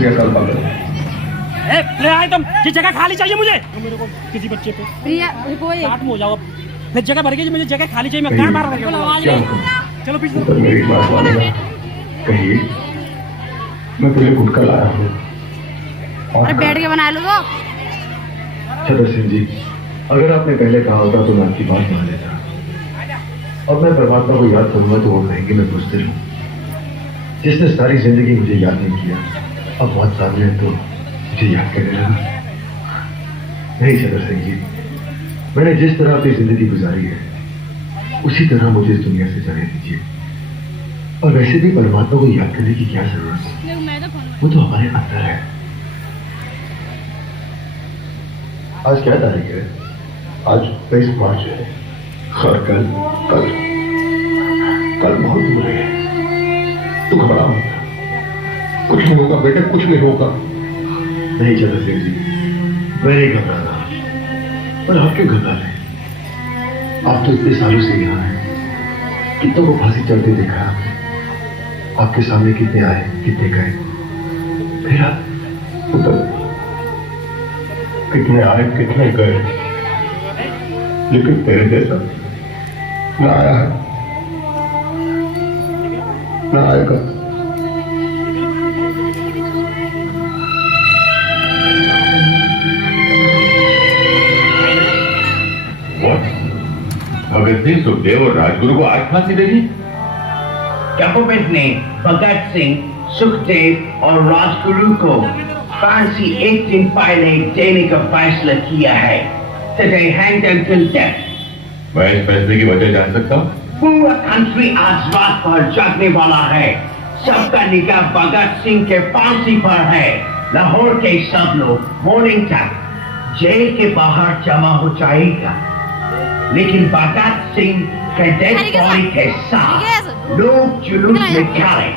प्रिया कल पकड़ ले आए तुम, ये जगह खाली चाहिए मुझे। मेरे को किसी बच्चे पे प्रिया कोई काट में हो जाओ। मैं जगह भर गई, मुझे जगह खाली चाहिए। मैं कहाँ बार चलो पीछे। तो मेरी बात मानेगा कहिए, मैं तुझे गुटका लाया हूँ। अरे बैठ के बना लो तो। छतर सिंह जी, अगर आपने पहले कहा होता तो मैं आपकी बात मान लेता। अब मैं परमात्मा को याद करूंगा तो वो कहेंगे मैं बुज़दिल हूँ, जिसने सारी जिंदगी मुझे याद नहीं किया, अब बहुत सामने है तो मुझे याद करने लगा। नहीं छतर सिंह जी, मैंने जिस तरह अपनी जिंदगी गुजारी है उसी तरह मुझे इस दुनिया से जाने दीजिए। और वैसे भी परमात्मा को याद करने की क्या जरूरत है, वो तो हमारे अंदर है। आज क्या तारीख है? आज 23 मार्च है। और कल कल कल बहुत दूर है। तू घबरा मत, कुछ नहीं होगा बेटे, कुछ नहीं होगा। नहीं चंद्र सिंह जी, मैं नहीं घबरा रहा, पर आप क्यों घबरा रहे? आप तो इतने सालों से यहाँ हैं, कितनों को फांसी चढ़ते देखा आपने। आपके सामने कितने आए, कितने गए, फिर आप कितने आए कितने गए, लेकिन तेरे जैसा ना आया है ना आएगा। भगत सिंह, सुखदेव और राजगुरु को आज फांसी देगी? गवर्नमेंट ने भगत सिंह, सुखदेव और राजगुरु को फांसी एक दिन पहले देने का फैसला किया है। They hanged until death. मैं इस फैसले की वजह जान सकता हूँ? पूरा कंट्री आज रात भर जागने वाला है। सबका निगाह भगत सिंह के फांसी पर है। लाहौर के सब लोग मॉर्निंग तक जेल के बाहर जमा हो जाएगा, लेकिन भगत सिंह के डेड बॉडी के साथ लोग जुलूस निकाले।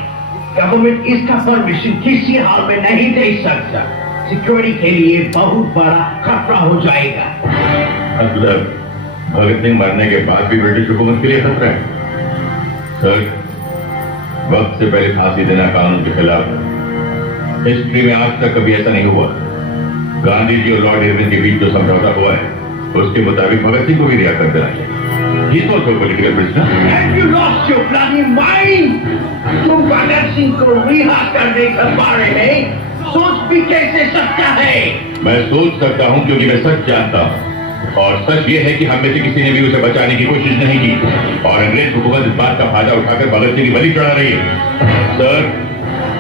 गवर्नमेंट इसका परमिशन किसी हाल में नहीं दे सकता। सिक्योरिटी के लिए बहुत बड़ा खतरा हो जाएगा। मतलब भगत सिंह मरने के बाद भी ब्रिटिश हुकूमत के लिए खतरा है? सर, वक्त से पहले फांसी देना कानून के खिलाफ है। हिस्ट्री में आज तक कभी ऐसा नहीं हुआ। गांधी जी और लॉर्ड इरविन के बीच जो समझौता हुआ है उसके मुताबिक भगत सिंह को भी रिहा कर देना चाहिए। He is also a political prisoner. Have you lost your bloody mind? तुम भगत सिंह को रिहा करने के बारे में सोच भी कैसे सकता है? मैं सोच सकता हूं क्योंकि मैं सच जानता हूं, और सच ये है कि हम में से किसी ने भी उसे बचाने की कोशिश नहीं की, और अंग्रेज हुकूमत इस बात का फायदा उठाकर भगत सिंह की बलि चढ़ा रही है। सर,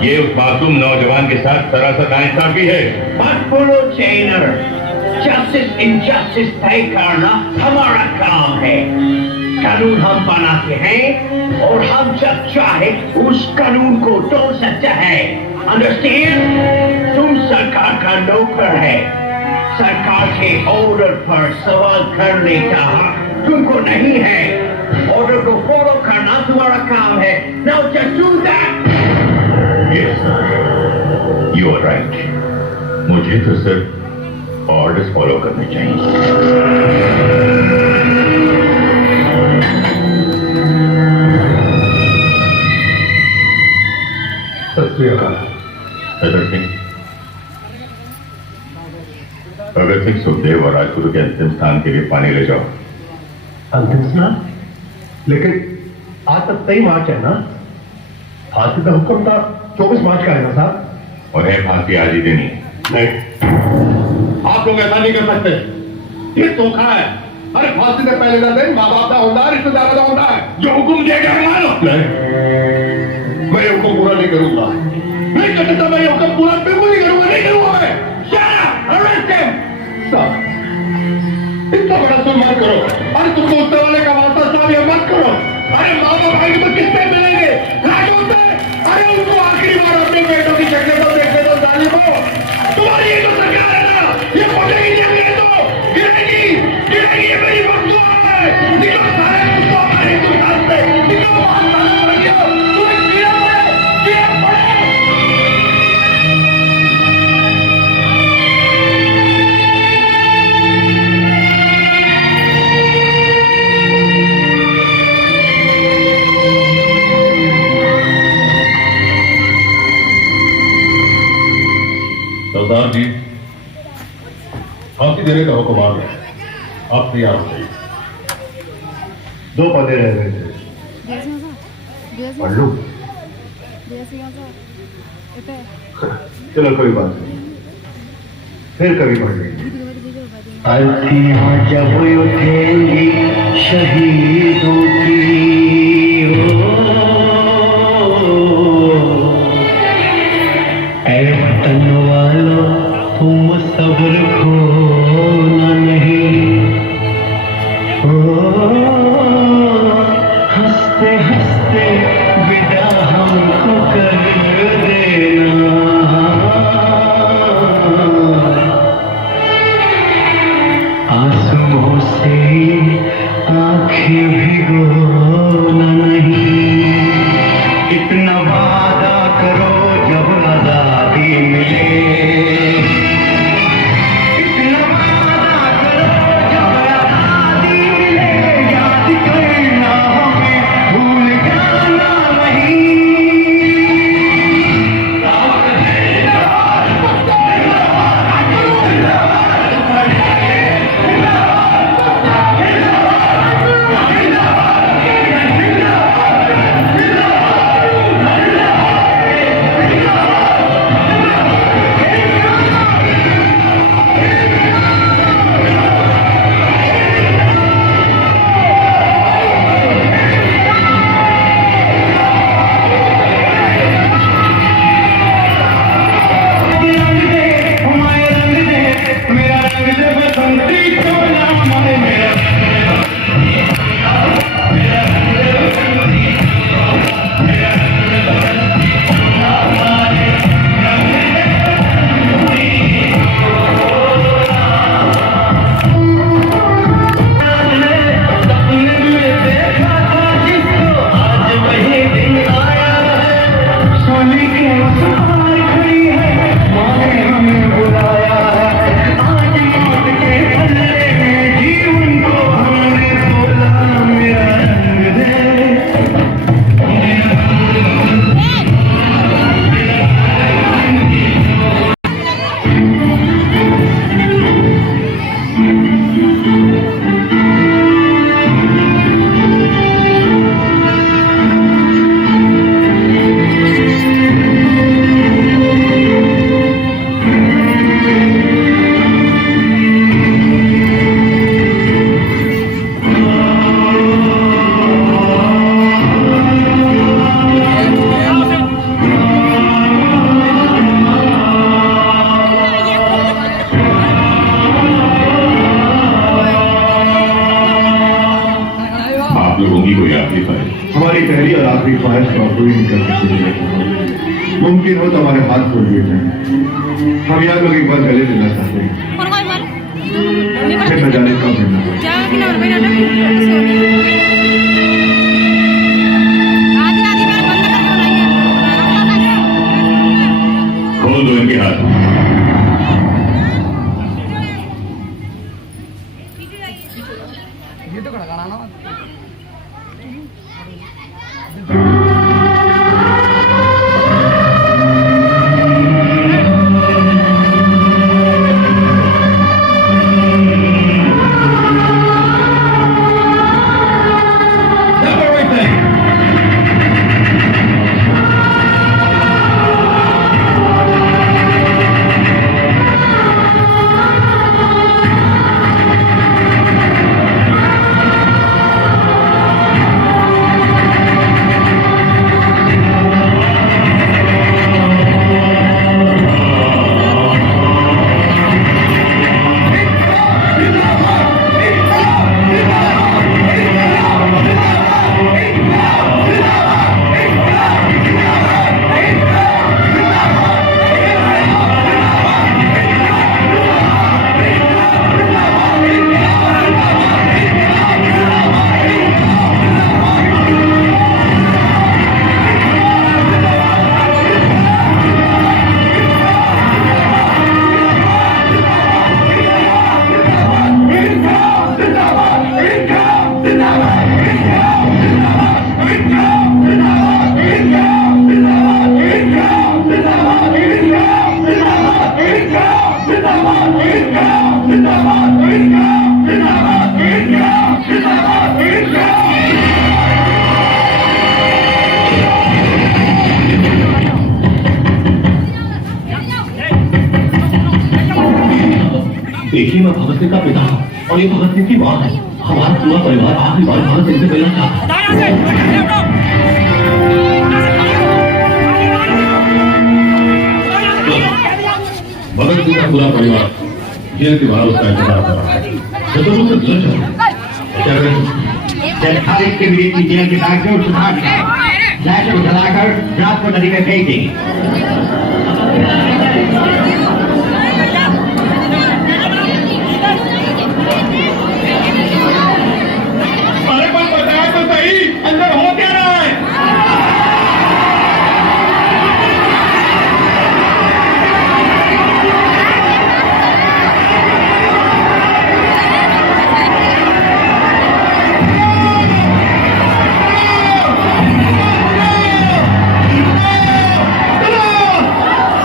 ये उस मासूम नौजवान के साथ सरासर नाइंसाफी है। मत बोलो चेनर, जस्टिस इनजस्टिस तय करना हमारा काम है। कानून हम बनाते हैं और हम जब चाहे उस कानून को तोड़ सकते हैं। अंडरस्टैंड? तुम सरकार का नौकर है। सरकार के ऑर्डर पर सवाल करने का हक तुमको नहीं है। ऑर्डर को फॉलो करना तुम्हारा काम है। Now just do that. Yes, sir. You are right. मुझे तो सिर्फ ऑर्डर्स फॉलो करने चाहिए। सत श्री अकाल। भगत सिंह, भगत सिंह, सुखदेव और राजगुरु के अंतिम स्थान के लिए पानी ले जाओ। अंतिम स्नान? लेकिन आज तक 23 मार्च है ना? फांसी का हुक्म था 24 मार्च का है ना साहब? उन्हें फांसी आज ही देनी है। नहीं, आप लोग ऐसा नहीं कर सकते। ये धोखा है। अरे फांसी से पहले का दिन माँ बाप का होता है, रिश्तेदारों का होता है। जो हुक्म दिया मानो। नहीं, मैं ये हुक्म पूरा नहीं करूंगा। नहीं कर सकता, मैं ये हुक्म पूरा बिल्कुल नहीं करूंगा। नहीं करूंगा मैं। साहब, इतना बड़ा सुन मत करो। अरे तुमको उत्तर वाले का वास्ता साहब ये मत करो। अरे माँ बाप भाई को किससे मिलेंगे? राजू से। अरे उनको आखिरी बार अपने बेटों की शक्ल तो देखने दो। जाने को तुम्हारी ये जो सरकार है ना, ये फटेगी नहीं। ये तो गिरेगी गिरेगी। ये मेरी बख्शुआ है। निकलो सारे, निकलो हमारे हिंदुस्तान से, निकलो। देने का हुक्म आ गया, आप तैयार हो जाइए। 2 पन्ने रह गए थे, पढ़ लूं? चलो कोई बात नहीं, फिर कभी पढ़ लेंगे। अर्थियां जब उठेंगी शहीदों की हो, ऐ वतन वालों तुम सब्र खोना नहीं हो, हंसते हंसते विदा हमको कर देना, आंसुओं से आंखें भिगोना नहीं, इतना वादा करो जब आजादी मिले, इतना वादा करो जब आजादी मिले, याद करना हमें भूल जाना नहीं। हमारी पहली और आखिरी ख्वाहिश को पूरी नहीं कर सकते। मुमकिन हो तो हमारे हाथ खोल दिए जाए। हम यहाँ लोग एक बार गले मिलना चाहते हैं, फिर न जाने कब मिलना। खोल दो इनके हाथ। देखिए मैं भगत सिंह का पिता हूँ और ये भगत सिंह की माँ है। हमारा पूरा परिवार आखिरी बार भगत सिंह से मिलना चाहता है। हटाओ यहाँ से। भगत सिंह का पूरा परिवार जेल के बाहर उसका इंतजार कर रहा है। तो तुम उससे मिलना चाहो क्या करें? खालिद के विदेश की जेल के बैग से उठा लाश को जलाकर रात को नदी में फेंक देंगे। अरे कोई बताया तो सही, अंदर हो क्या रहा है?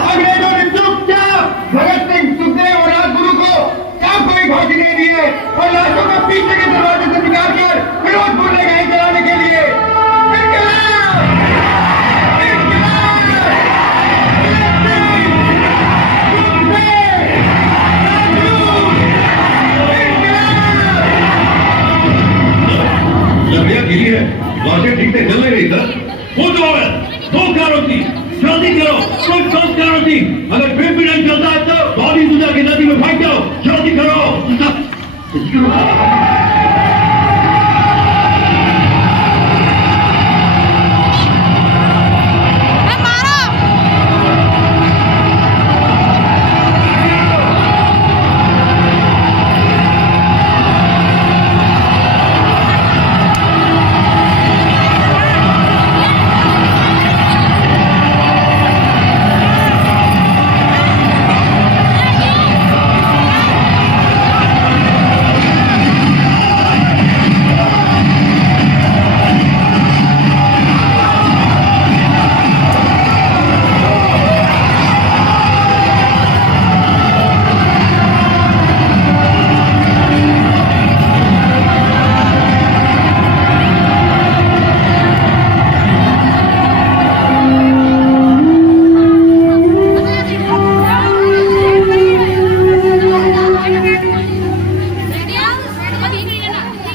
अंग्रेजों ने चुपचाप भगत सिंह, सुखदेव और राजगुरु को चाकू की घोषी दे दी है और लाशों को पीछे के दरवाजे से निकाल कर फिरोजपुर ले गए जलाने के लिए। इनकलाब! इनकलाब! लकड़ियां गिरी है, लाशें ठीक से जल नहीं रही सर। वो जो है दो कारों की जल्दी करो, कोई ठोस कारों की। अगर फिर भी नहीं चलता है तो बॉडी गुजर के नदी में फेंक दो। जल्दी करो।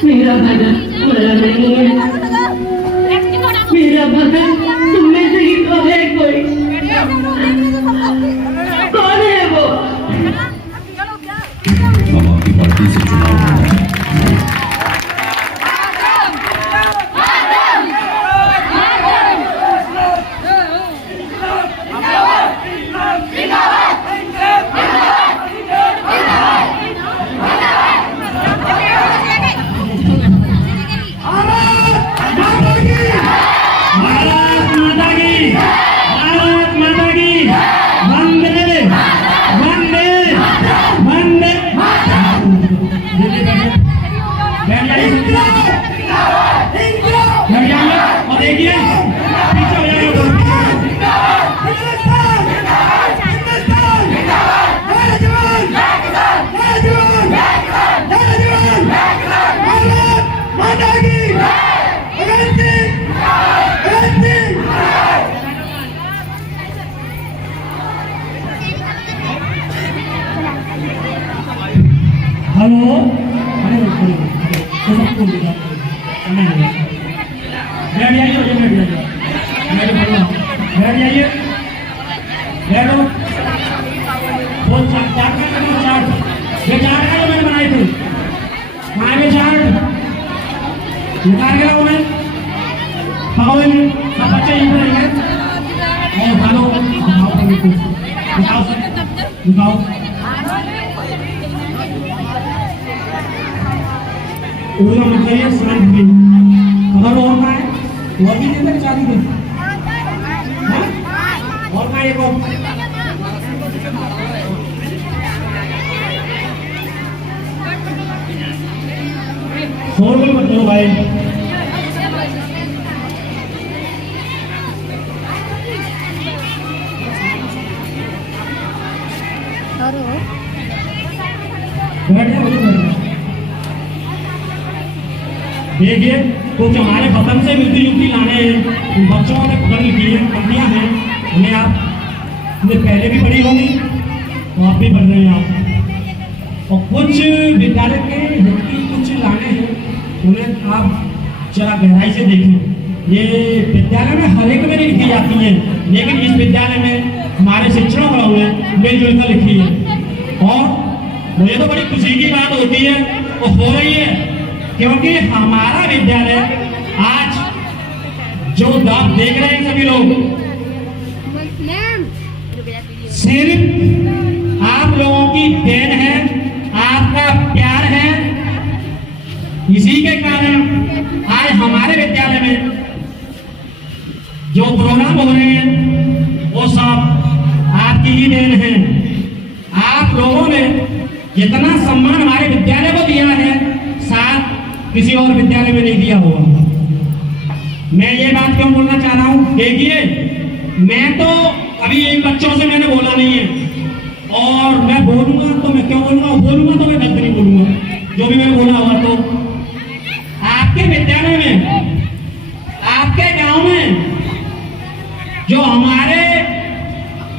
मेरा भगत मरा नहीं है। मेरा भगत तुम में से ही तो है कोई। कौन है वो? हम आपकी पार्टी से चुनाव लड़ रहे हैं। हेलो, अरे सबको बैठ जाइए, बैठो। वो चार्ट ये चार्ट है जो मैंने बनाई थी, वहाँ पे चार्ट निकाल के लाओ। मैं पकाओ इन्हें, सब बच्चे यहीं पर रहेंगे। भालो दिखाओ। उनका मतलब ये शांत भी अगर और का है वो भी देते चाबी दे। और का एक फोन भी मत करो भाई। देखिए कुछ हमारे वतन से मिलती जुलती लाने हैं, बच्चों ने पकड़ ली है, कंपनियां हैं, उन्हें आप उन्हें पहले भी पढ़ी होंगी तो आप भी पढ़ रहे हैं। आप और कुछ विद्यालय के हित की कुछ लाने हैं, उन्हें आप जरा गहराई से देखें। ये विद्यालय में हर एक में नहीं लिखी जाती है, लेकिन इस विद्यालय में हमारे शिक्षकों वालों ने मिलजुल कर लिखी है। और मुझे तो बड़ी खुशी की बात होती है और हो रही है, क्योंकि हमारा विद्यालय आज जो आप देख रहे हैं सभी लोग, सिर्फ आप लोगों की देन है, आपका प्यार है। इसी के कारण आज हमारे विद्यालय में जो प्रोग्राम हो रहे हैं वो सब आपकी ही देन है। आप लोगों ने जितना सम्मान हमारे विद्यालय को दिया है, शायद किसी और विद्यालय में नहीं दिया होगा। मैं ये बात क्यों बोलना चाह रहा हूं, देखिए मैं तो अभी इन बच्चों से मैंने बोला नहीं है, और मैं बोलूंगा तो मैं क्यों बोलूंगा तो मैं गलत नहीं बोलूंगा, जो भी मैंने बोला होगा। तो आपके विद्यालय में, आपके गांव में जो हमारे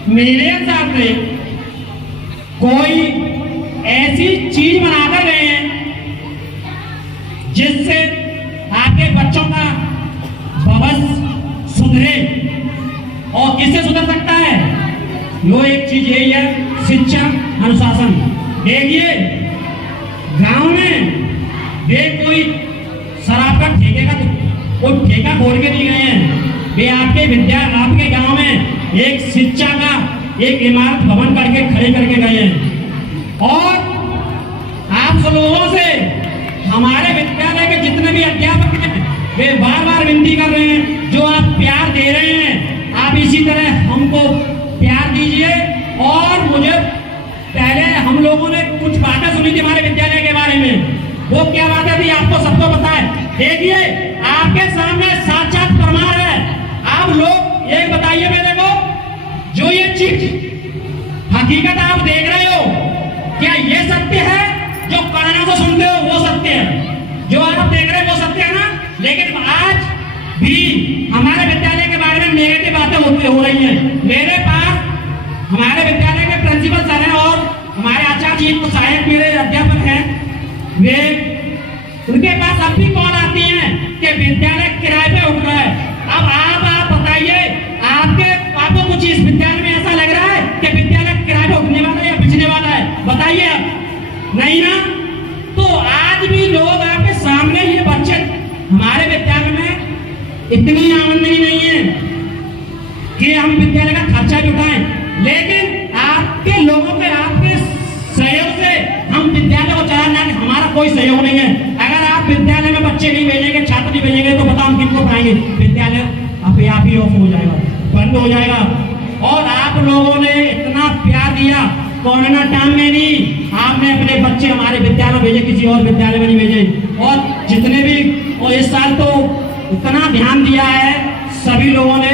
मेरे साथ ने कोई ऐसी चीज बनाकर गए हैं जिससे आपके बच्चों का भविष्य सुधरे, और किससे सुधर सकता है? वो एक चीज यही है, शिक्षा, अनुशासन। देखिए गांव में वे कोई शराब का ठेके का कोई ठेका खोल के नहीं गए हैं, वे आपके गांव में एक शिक्षा का एक इमारत भवन करके खड़े करके गए हैं। और आप सब लोगों से हमारे विद्यालय के जितने भी अध्यापक हैं, वे बार बार विनती कर रहे हैं, जो आप प्यार दे रहे हैं आप इसी तरह हमको प्यार दीजिए। और मुझे पहले हम लोगों ने कुछ बातें सुनी थी हमारे विद्यालय के बारे में, वो क्या बातें थी आपको सबको पता है। देखिए आपके सामने साक्षात प्रमाण है। आप लोग ये बताइए मेरे को, जो ये चीज हकीकत आप देख रहे हो, क्या ये सत्य है? जो कानों से सुनते हो वो सत्य है, जो आप देख रहे हो वो सत्य है ना। लेकिन आज भी हमारे विद्यालय के बारे में नेगेटिव बातें हो रही हैं। मेरे पास हमारे विद्यालय के प्रिंसिपल सर हैं और हमारे आचार्य जी, सहायक मेरे अध्यापक हैं, वे उनके पास अब भी कॉल आती हैं कि विद्यालय किराए पे उठ रहा है। अब आप बताइए, आपको कुछ इस विद्यालय में ऐसा लग रहा है कि विद्यालय किराए पे उठने वाला है या बिकने वाला है? बताइए अब, नहीं ना। तो आज भी लोग आपके सामने, ये बच्चे हमारे विद्यालय में इतनी आमदनी नहीं है कि हम विद्यालय का खर्चा भी उठाएं, लेकिन आपके लोगों के, आपके सहयोग से हम विद्यालय को चलाना, हमारा कोई सहयोग नहीं है। अगर आप विद्यालय में बच्चे नहीं भेजेंगे, छात्र नहीं भेजेंगे, तो बताओ हम किनको पढ़ाएंगे? विद्यालय अपने आप ही ऑफ हो जाएगा, बंद हो जाएगा। और आप लोगों ने इतना प्यार दिया कोरोना टाइम में भी, आपने अपने बच्चे हमारे विद्यालय में भेजे, किसी और विद्यालय में नहीं भेजे। और जितने भी, और इस साल तो इतना ध्यान दिया है सभी लोगों ने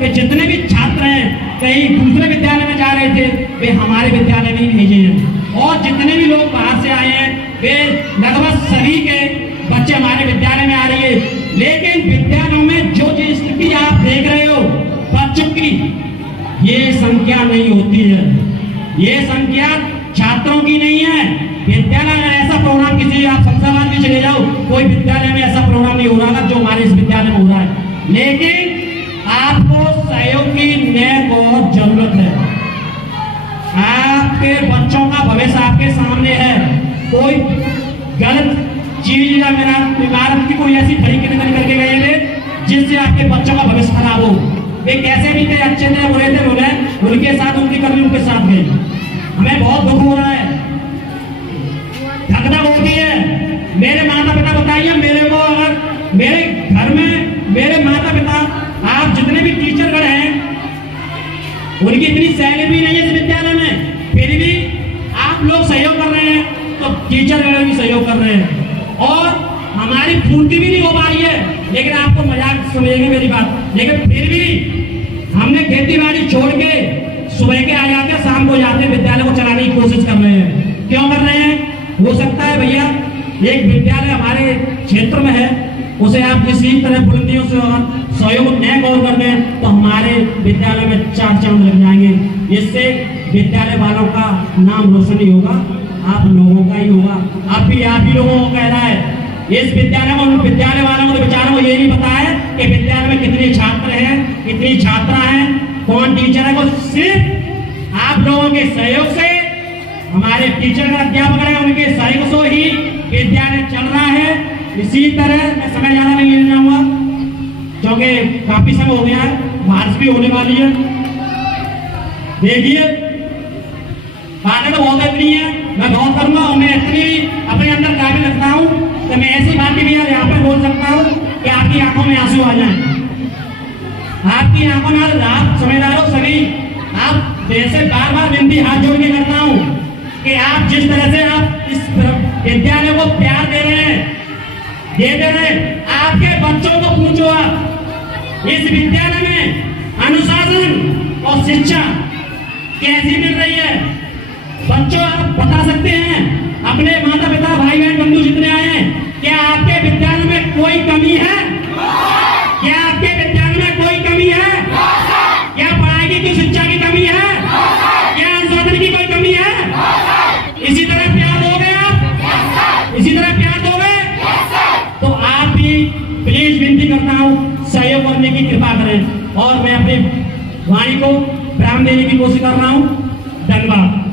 कि जितने भी छात्र हैं कहीं दूसरे विद्यालय में जा रहे थे, वे हमारे विद्यालय में ही भेजे हैं। और जितने भी लोग बाहर से आए हैं, वे लगभग सभी के बच्चे हमारे विद्यालय में आ रही है। लेकिन विद्यालयों में जो स्थिति आप देख रहे हो बच्चों की, ये संख्या नहीं होती है, ये संख्या छात्रों की नहीं है। विद्यालय में ऐसा प्रोग्राम, किसी आप शमशाबाद भी चले जाओ, कोई विद्यालय में ऐसा प्रोग्राम नहीं हो रहा जो हमारे इस विद्यालय में हो रहा है। लेकिन आपको सहयोग की बहुत जरूरत है। आपके बच्चों का भविष्य आपके सामने है। कोई गलत चीज या मेरा इमारत की कोई ऐसी खड़ी करके गए थे जिससे आपके बच्चों का भविष्य खराब हो। वे कैसे भी थे, अच्छे थे, बुरे थे, बोले उनके साथ उनकी कमी उनके साथ गई। हमें बहुत दुख हो रहा है, धकधक होती है। मेरे माता पिता बताइए मेरे को, अगर मेरे घर में मेरे माता पिता, आप जितने भी टीचरगण हैं, उनकी इतनी सैलरी भी नहीं है इस विद्यालय में, फिर भी आप लोग सहयोग कर रहे हैं, तो टीचरगण भी सहयोग कर रहे हैं। और हमारी पूर्ति भी नहीं हो पा रही है, लेकिन आपको मजाक सुनेंगे मेरी बात, लेकिन फिर भी हमने खेती बाड़ी छोड़ के सुबह के आ जाते, शाम को जाते, विद्यालय को चलाने की कोशिश कर रहे हैं। क्यों कर रहे हैं? हो सकता है भैया एक विद्यालय हमारे क्षेत्र में है, उसे आप किसी तरह बुलंदियों से और सहयोग न गौर कर दें तो हमारे विद्यालय में 4 चांद लग जाएंगे। इससे विद्यालय वालों का नाम रोशन नहीं होगा, आप लोगों का ही होगा। अब भी आप ही लोगों को कहना है, इस विद्यालय वालों को तो बेचारों को ये नहीं पता है कि विद्यालय में कितने छात्र हैं, कितनी छात्रा हैं, कौन टीचर है। को सिर्फ आप लोगों के सहयोग से, हमारे टीचर का अध्यापक है उनके सहयोग से ही विद्यालय चल रहा है। इसी तरह मैं समय ज्यादा नहीं लेना चाहूंगा क्योंकि काफी समय हो गया है, बारिश भी होने वाली है। देखिए बातें तो बहुत इतनी है, मैं बहुत करूंगा और मैं इतनी अपने अंदर काबिल रखता हूँ तो मैं ऐसी बातें भी यहाँ पे बोल सकता हूँ कि आपकी आंखों में आंसू आ जाए। आपकी आंखों में आप समझदारों सभी, आप जैसे बार बार विनती हाथ जोड़ के करता हूँ कि आप जिस तरह से आप इस विद्यालय को प्यार दे रहे हैं, आपके बच्चों को पूछो, आप इस विद्यालय में अनुशासन और शिक्षा कैसी मिल रही है। बच्चों आप बता सकते हैं, अपने माता पिता भाई बहन बंधु जितने आए हैं, क्या आपके विद्यालय में कोई कमी है? क्या आपके विद्यालय में कोई कमी है? क्या पढ़ाई की शिक्षा की कमी है? क्या अनुशासन की कोई कमी है? इसी तरह प्यार दोगे आप? इसी तरह प्यार दोगे? तो आप भी प्लीज विनती करता हूँ सहयोग करने की कृपा करें और मैं अपनी वाणी को विराम देने की कोशिश कर रहा हूँ। धन्यवाद।